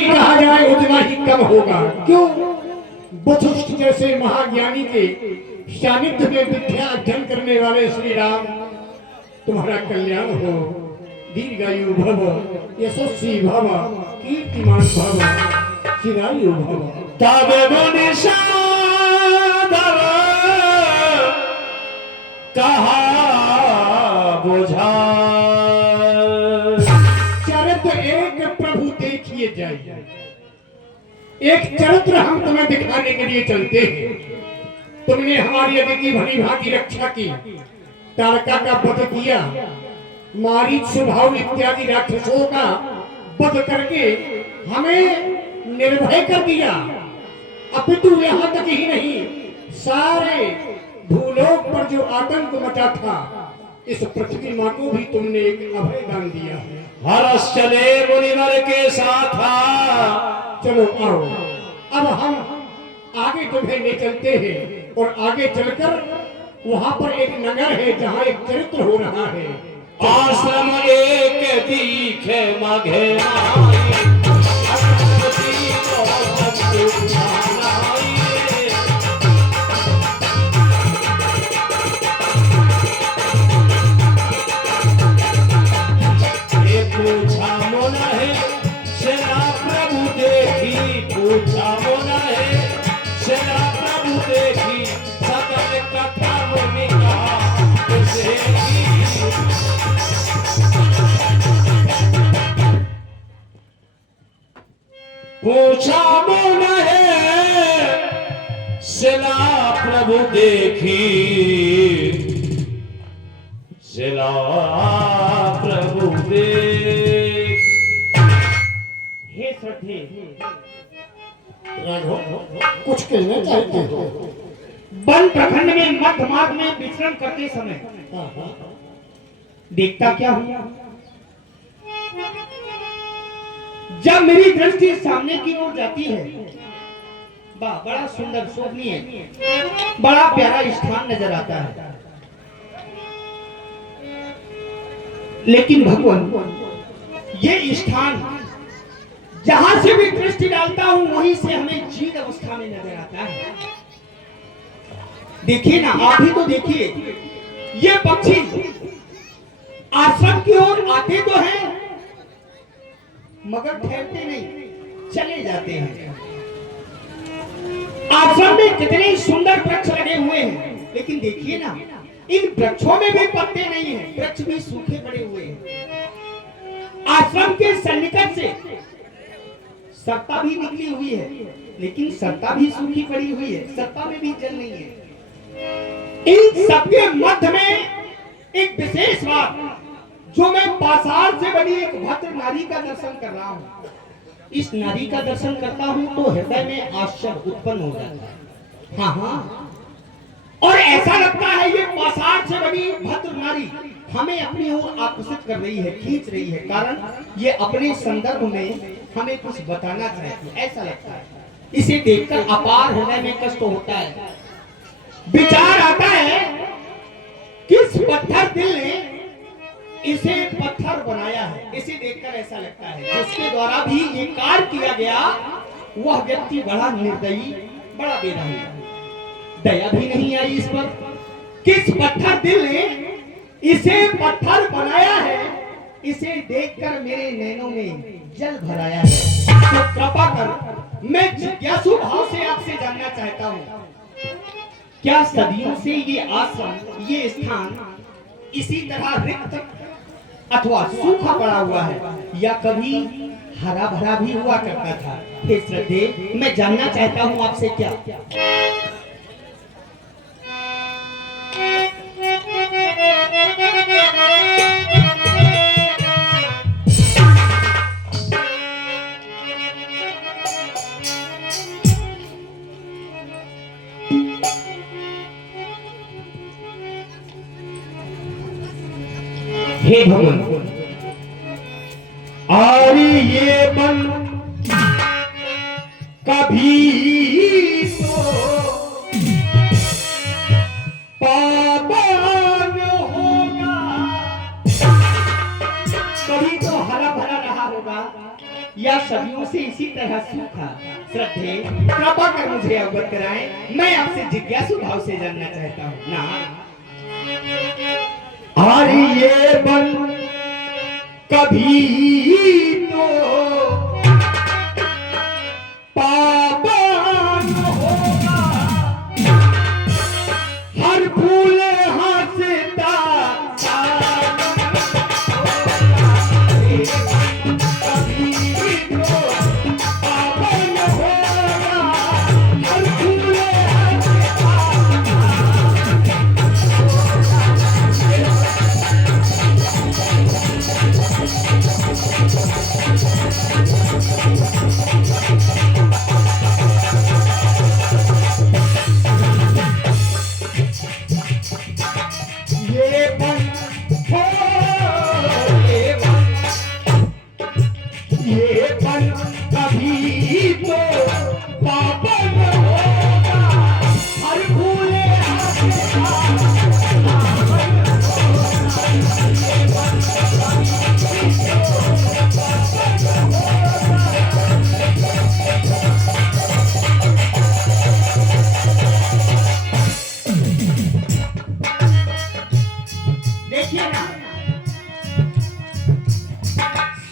कहा जाए उतना ही कम होगा। क्यों? वशिष्ठ जैसे महाज्ञानी के सानिध्य में विद्या अध्ययन करने वाले श्री राम, तुम्हारा कल्याण हो, दीर्घायु भव, यशस्वी भव, कीर्तिमान भव, चिरायु भव। तब मुनिषादव कहा बुझा। चरित्र एक प्रभु देखिए जाइए, एक चरित्र हम तुम्हें दिखाने के लिए चलते हैं। तुमने हमारी यज्ञ की भली भांति रक्षा की, तारका का वध किया, मारीच स्वभाव इत्यादि राक्षसों का वध करके हमें निर्भय कर दिया। अपितु यहाँ तक ही नहीं, सारे भूलोक पर जो आतंक मचा था, इस पृथ्वी माँ को भी तुमने एक अभय दान दिया है। हर्ष चले मुनिवर के साथ। चलो आओ, अब हम आगे तुम्हें ले चलते हैं और आगे चलकर वहाँ पर एक नगर है जहाँ एक चरित्र हो रहा है। आश्रम एक दीखे मघे पूछा मोन है सेना प्रभु देखी, पूछा मोन है सेना प्रभु देखी, सकल कथा मुनि कहा पूछा मोन है सेना प्रभु देखी, सेना प्रभु देख। हे श्रद्धे, कुछ कहना चाहते हो? वन प्रखंड में मध्य मार्ग में विचरण करते समय देखता क्या हुआ, जब मेरी दृष्टि सामने की ओर जाती है, वाह बड़ा सुंदर शोभनीय बड़ा प्यारा स्थान नजर आता है। लेकिन भगवान, ये स्थान जहां से भी दृष्टि डालता हूं वहीं से हमें जीत अवस्था में नजर आता है। देखिए ना, आप ही तो देखिए, ये पक्षी आश्रम की ओर आते तो हैं मगर ठहरते नहीं, चले जाते हैं। आश्रम में कितने सुंदर वृक्ष लगे हुए हैं, लेकिन देखिए ना, इन वृक्षों में भी पत्ते नहीं हैं, वृक्ष भी सूखे पड़े हुए हैं। आश्रम के सन्निकट से सत्ता भी निकली हुई है, लेकिन सत्ता भी सूखी पड़ी हुई है, सत्ता में भी जल नहीं है। इन सबके मध्य में एक विशेष बात, जो मैं पाषाण से बनी एक भद्र नारी का दर्शन कर रहा हूँ। इस नारी का दर्शन करता हूँ तो हृदय में आश्चर्य उत्पन्न हो जाता है। हाँ हाँ, और ऐसा लगता है ये पाषाण से बनी भद्र नारी हमें अपनी ओर आकर्षित कर रही है, खींच रही है, कारण ये अपने संदर्भ में हमें कुछ बताना चाहती है, ऐसा लगता है। इसे देखकर अपार हृदय में कष्ट होता है, विचार आता है, किस पत्थर दिल ने इसे पत्थर बनाया है। इसे देखकर ऐसा लगता है जिसके द्वारा भी ये कार्य किया गया, वह व्यक्ति बड़ा निर्दयी, बड़ा बेरहम, दया भी नहीं आई इस पर। किस पत्थर दिल ने इसे पत्थर बनाया है, इसे देखकर मेरे नैनों में जल भराया है। तो कृपा कर, मैं जिज्ञासु भाव से आपसे जानना चाहता हूँ, क्या सदियों से ये आश्रम, ये स्थान इसी तरह रिक्त अथवा सूखा पड़ा हुआ है, या कभी हरा भरा भी हुआ करता था? हे श्रद्धे, मैं जानना चाहता हूँ आपसे क्या। हे भगवान, और ये मन कभी तो पावन होगा, कभी तो हरा भरा रहा होगा, या सदियों से इसी तरह सूखा? श्रद्धे, कृपा कर मुझे अवगत कराएं, मैं आपसे जिज्ञासु भाव से जानना चाहता हूँ ना। अरे ये बन कभी तो पावन होगा, हर फूल हंसता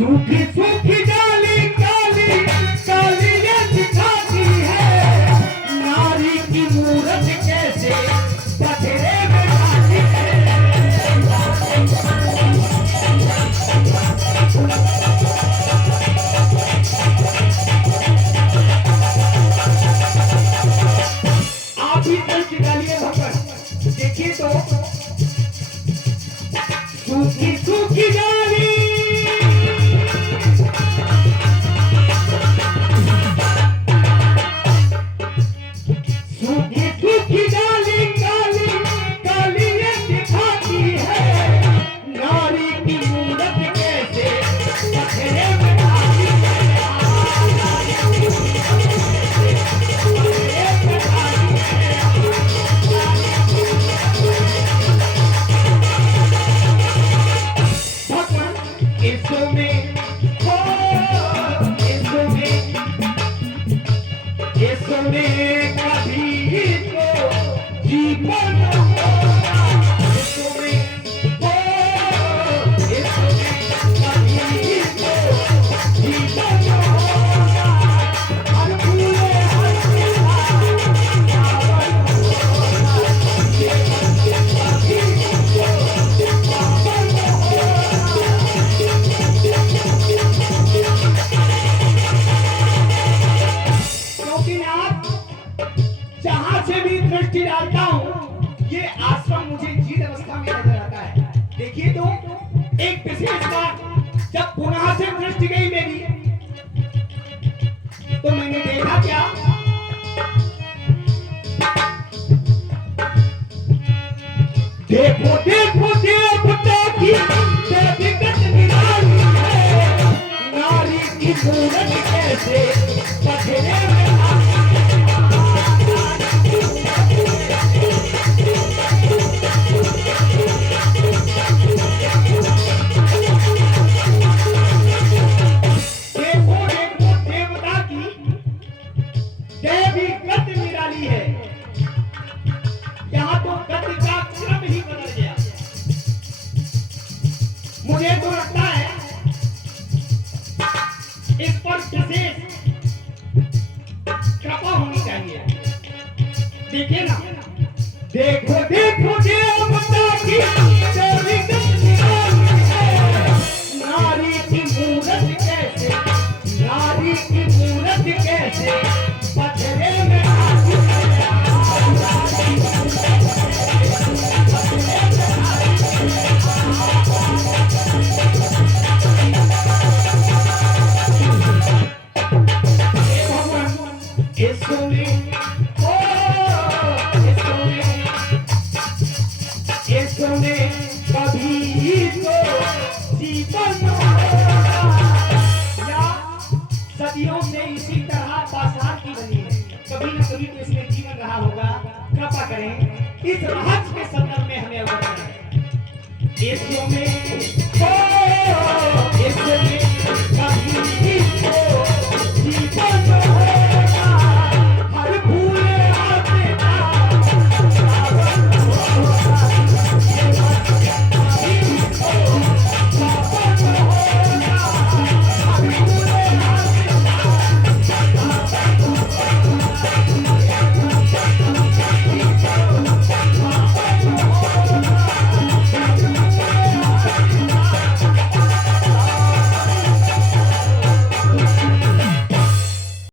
सूखी सूखी डाली काली काली ये दिखाती है, नारी की मूरत कैसे पथरे में आती है। आप ही दृष्टि डालिए भगवान, देखिए तो सूखी सूखी डाली दृष्टि डालता हूँ, ये आश्रम मुझे जीर्ण अवस्था में नजर आता है। देखिए तो एक विशेष बात, जब पुनः से दृष्टि गई मेरी, तो मैंने देखा क्या, देखो देखो देवता की विगत निराली है, नारी की मूरत कैसे पथरे में मुझे तो लगता है इस पर विशेष कृपा होनी चाहिए। देखिए ना, देखो देखो देवता की विगत निराली है, नारी की मूरत कैसे, नारी की मूरत कैसे पथरे में आती है। सदियों से इसी तरह पाषाण की बनी है, कभी न कभी तो इसमें जीवन रहा होगा। कृपा करें इस रहस्य के संदर्भ में हमें अवगत कराएं।